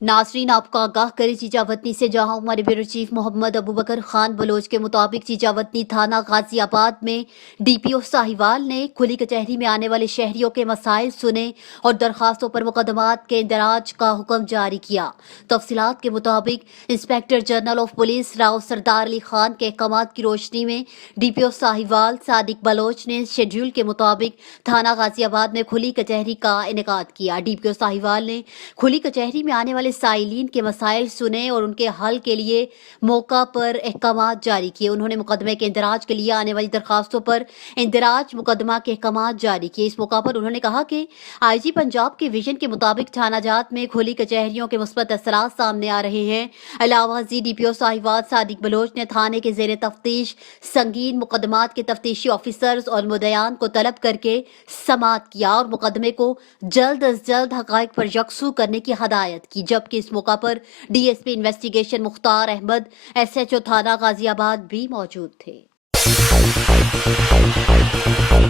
नाजरीन, आपको आगाह करें चीचावतनी से, जहां हमारे ब्यूरो चीफ मोहम्मद अबूबकर खान बलोच के मुताबिक चीचावतनी थाना गाजियाबाद में डीपीओ साहिवाल ने खुली कचहरी में आने वाले शहरियों के मसाइल सुने और दरखास्तों पर मुकदमात के इंदराज का हुक्म जारी किया। तफसीलात के मुताबिक inspector general of police Rao Sardar Ali Khan के अहकामात की रोशनी में डीपीओ साहिवाल सादिक बलोच ने शेड्यूल के मुताबिक थाना गाजियाबाद में खुली कचहरी का इनेकाद किया। डीपीओ साहिवाल ने खुली कचहरी में आने वाले साइलिन के मसाइल सुने और उनके हल के लिए मौका पर अहकामात जारी किए। उन्होंने मुकदमे के इंदराज के लिए आने वाली दरखास्तों पर इंदराज मुकदमा के अहकामात जारी किए। इस मौका पर उन्होंने कहा कि आईजी पंजाब के विजन के मुताबिक थाना जात में खुली कचहरियों के मुस्बत असरात सामने आ रहे हैं। अलावा डीपीओ साहिवाल सादिक बलोच ने थाने के जेर तफ्तीश संगीन मुकदमात के तफ्तीशी ऑफिसर्स और मुद्दयान को तलब करके समाअत किया और मुकदमे को जल्द अज जल्द हकाइक पर यकसू करने की हदायत की। जबकि इस मौका पर DSP investigation Mukhtar Ahmad, SHO थाना गाजियाबाद भी मौजूद थे।